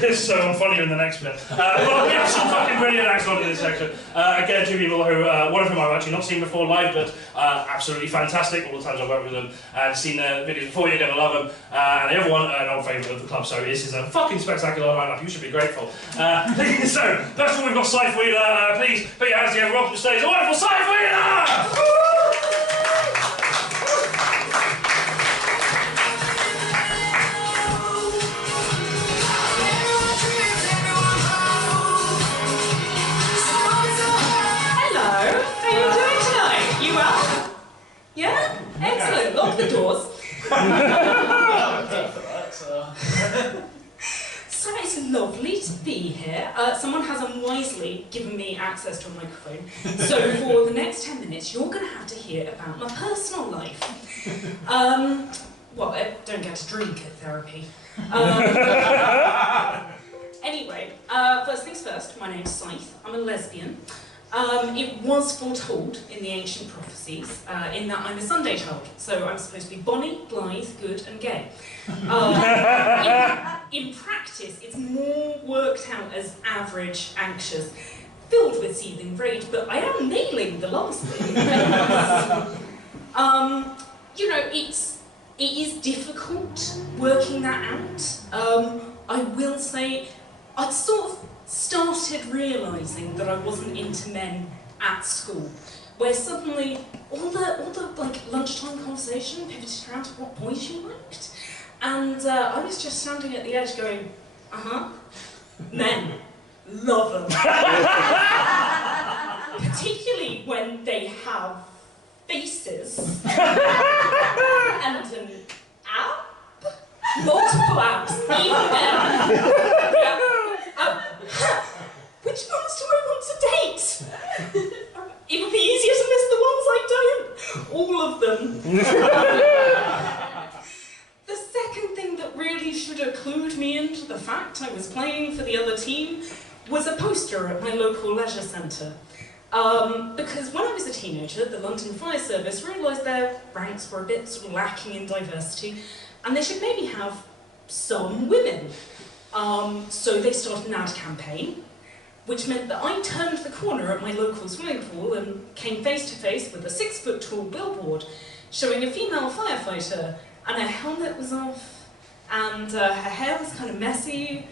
this, so I'm funnier in the next bit. Well, we have some fucking brilliant acts on in this section. Again, two people who, one of whom I've actually not seen before live, but absolutely fantastic. All the times I've worked with them and seen their videos before, you're going to love them. And the other one, an old favourite of the club, so this is a fucking spectacular lineup. You should be grateful. So, first of all, we've got Saeth. Please put your hands together. Welcome to stage. A wonderful Saeth. Yeah? Excellent. Lock the doors. So it's lovely to be here. Someone has unwisely given me access to a microphone. So for the next 10 minutes, you're going to have to hear about my personal life. Well, I don't get to drink at therapy. Anyway, first things first, my name's Saeth. I'm a lesbian. It was foretold in the ancient prophecies in that I'm a Sunday child, so I'm supposed to be bonny, blithe, good and gay. In practice, it's more worked out as average, anxious, filled with seething rage, but I am nailing the last thing. You know, it is difficult working that out. I will say, I'd sort of started realising that I wasn't into men at school, where suddenly all the like lunchtime conversation pivoted around to what boys you liked, and I was just standing at the edge going, men, love them. Particularly when they have faces and an app, multiple apps, even better. Which ones do I want to date? It would be easier to miss the ones I don't. All of them. The second thing that really should have clued me into the fact I was playing for the other team was a poster at my local leisure centre. Because when I was a teenager, the London Fire Service realised their ranks were a bit sort of lacking in diversity, and they should maybe have some women. So they started an ad campaign, which meant that I turned the corner at my local swimming pool and came face to face with a 6-foot-tall billboard showing a female firefighter, and her helmet was off, and her hair was kind of messy,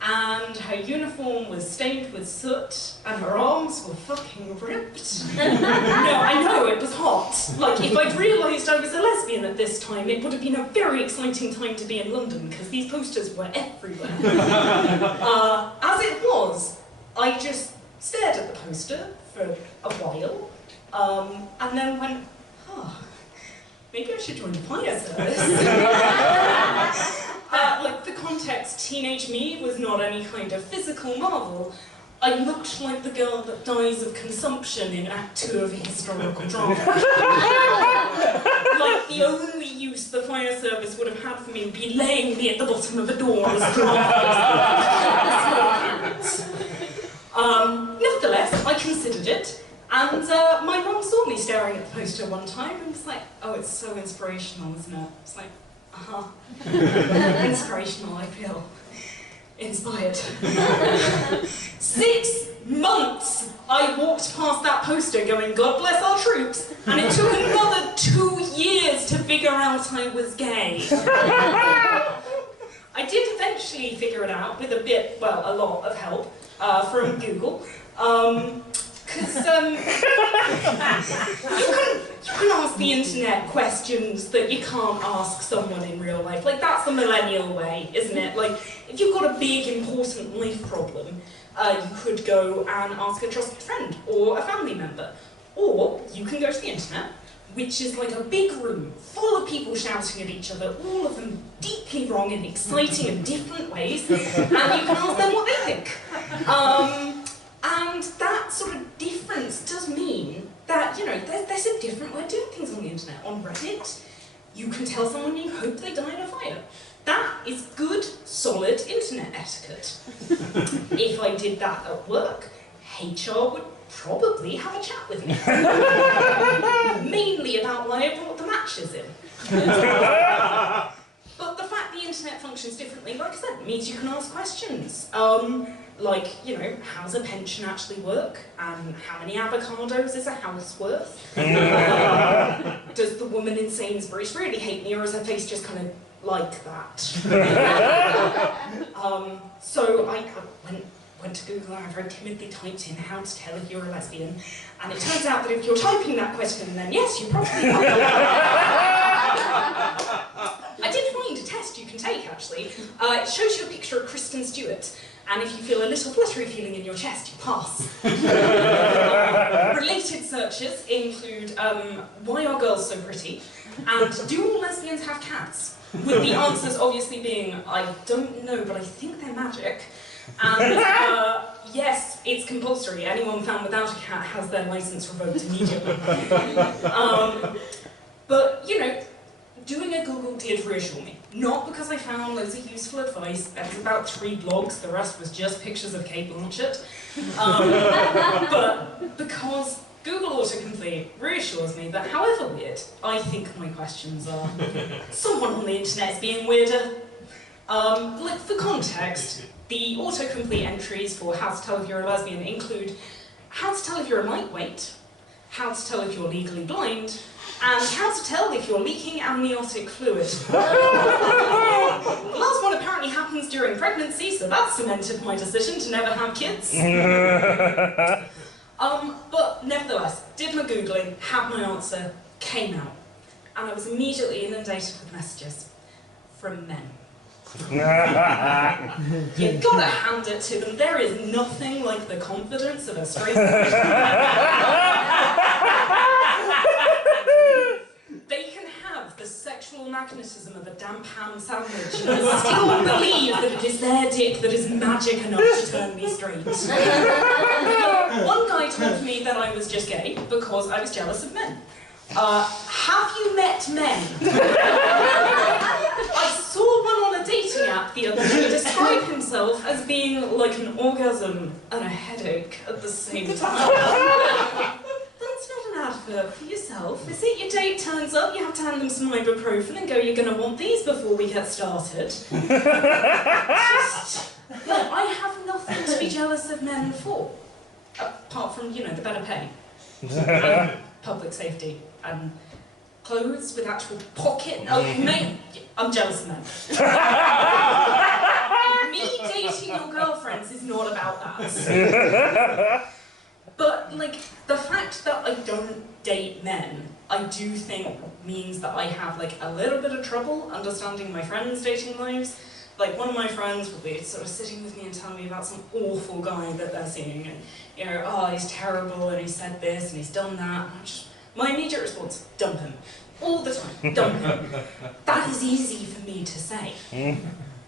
and her uniform was stained with soot, and her arms were fucking ripped. No, I know, it was hot. Like, if I'd realised I was a lesbian at this time, it would have been a very exciting time to be in London, because these posters were everywhere. As it was, I just stared at the poster for a while, and then went, maybe I should join the fire service. Like, for context, teenage me was not any kind of physical marvel. I looked like the girl that dies of consumption in Act 2 of a historical drama. Like, the only use the fire service would have had for me would be laying me at the bottom of a door as nevertheless, I considered it, and my mum saw me staring at the poster one time and was like, oh, it's so inspirational, isn't it? It's like, inspirational, I feel inspired. 6 months I walked past that poster going, God bless our troops, and it took another 2 years to figure out I was gay. I did eventually figure it out with a lot of help from Google. Because you can ask the internet questions that you can't ask someone in real life. Like, that's the millennial way, isn't it? Like, if you've got a big, important life problem, you could go and ask a trusted friend or a family member. Or you can go to the internet, which is like a big room full of people shouting at each other, all of them deeply wrong and exciting in different ways, and you can ask them what they think. And that sort of difference does mean that, you know, there's a different way of doing things on the internet. On Reddit, you can tell someone you hope they die in a fire. That is good, solid internet etiquette. If I did that at work, HR would probably have a chat with me. Mainly about why I brought the matches in. But the fact the internet functions differently like I said, it means you can ask questions. Like, you know, how does a pension actually work? And how many avocados is a house worth? Does the woman in Sainsbury's really hate me, or is her face just kind of like that? So I went to Google and I very timidly typed in how to tell if you're a lesbian. And it turns out that if you're typing that question, then yes, you probably are. I did find a test you can take, actually. It shows you a picture of Kristen Stewart. And if you feel a little fluttery feeling in your chest, you pass. Related searches include, why are girls so pretty? And do all lesbians have cats? With the answers obviously being, I don't know, but I think they're magic. And yes, it's compulsory. Anyone found without a cat has their license revoked immediately. But, you know, doing a Google did reassure me. Not because I found loads of useful advice. There was about 3 blogs, the rest was just pictures of Kate Blanchett. But because Google autocomplete reassures me that however weird I think my questions are, someone on the internet's being weirder. Like, for context, the autocomplete entries for how to tell if you're a lesbian include how to tell if you're a lightweight, how to tell if you're legally blind, and how to tell if you're leaking amniotic fluid. The last one apparently happens during pregnancy, so that cemented my decision to never have kids. But nevertheless, did my Googling, had my answer, came out. And I was immediately inundated with messages from men. You've got to hand it to them. There is nothing like the confidence of a straight man. They can have the sexual magnetism of a damp ham sandwich and still believe that it is their dick that is magic enough to turn me straight. One guy told me that I was just gay because I was jealous of men. Have you met men? I saw one on a dating app the other day describe himself as being like an orgasm and a headache at the same time. That's not an advert for yourself, is it? Your date turns up, you have to hand them some ibuprofen and go, you're going to want these before we get started. Just, like, I have nothing to be jealous of men for. Apart from, you know, the better pay. And public safety. And clothes with actual pocket. Oh, mate, I'm jealous of men. Me dating your girlfriends is not about that. But, like, the fact that I don't date men, I do think means that I have, like, a little bit of trouble understanding my friends' dating lives. Like, one of my friends will be sort of sitting with me and telling me about some awful guy that they're seeing, and, you know, oh, he's terrible, and he said this, and he's done that, and my immediate response, dump him. All the time, dump him. That is easy for me to say.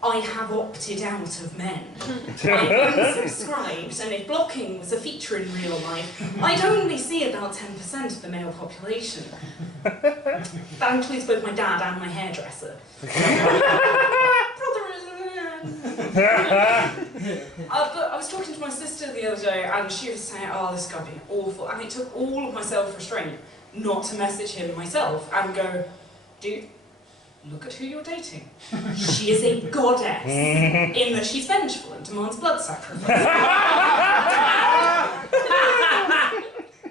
I have opted out of men. I unsubscribed, and if blocking was a feature in real life, I'd only see about 10% of the male population. That includes both my dad and my hairdresser. But I was talking to my sister the other day, and she was saying, oh, this guy being awful, and it took all of my self-restraint not to message him myself and go, dude, look at who you're dating. She is a goddess in that she's vengeful and demands blood sacrifice.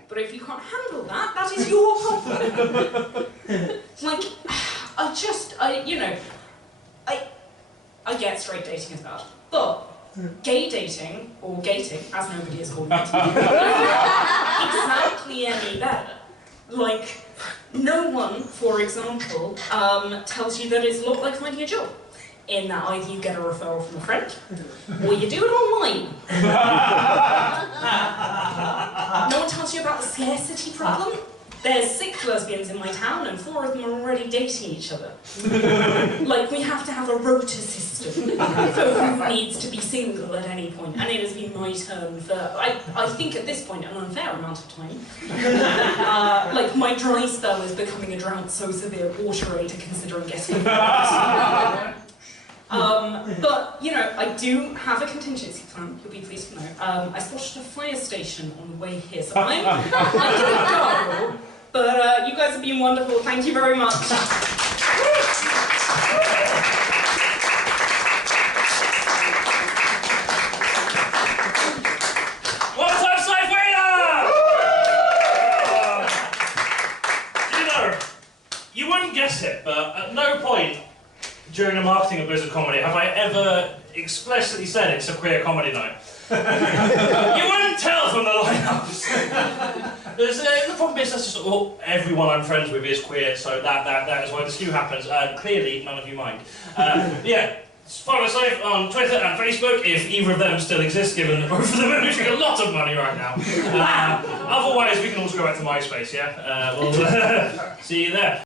But if you can't handle that, that is your problem. Like, I get straight dating is bad, but gay dating, or gating, as nobody is calling it, exactly any better. Like, no one, for example, tells you that it's a lot like finding a job, in that either you get a referral from a friend, or you do it online. No one tells you about the scarcity problem. There's 6 lesbians in my town, and 4 of them are already dating each other. Like, we have to have a rota system for who needs to be single at any point, and it has been my turn for, I think at this point, an unfair amount of time. Like, my dry spell is becoming a drought so severe water-aid to considering getting but, you know, I do have a contingency plan, you'll be pleased to know. I spotted a fire station on the way here, so I'm gonna go, but you guys have been wonderful, thank you very much. might guess it, but at no point during the marketing of Blizzard Comedy have I ever explicitly said it's a queer comedy night. You wouldn't tell from the lineups. The problem is that's just everyone I'm friends with is queer, so that is why the skew happens. Clearly, none of you mind. Yeah. Follow Saeth on Twitter and Facebook, if either of them still exist, given that both of them are losing a lot of money right now. Otherwise, we can also go back to MySpace, yeah? We'll see you there.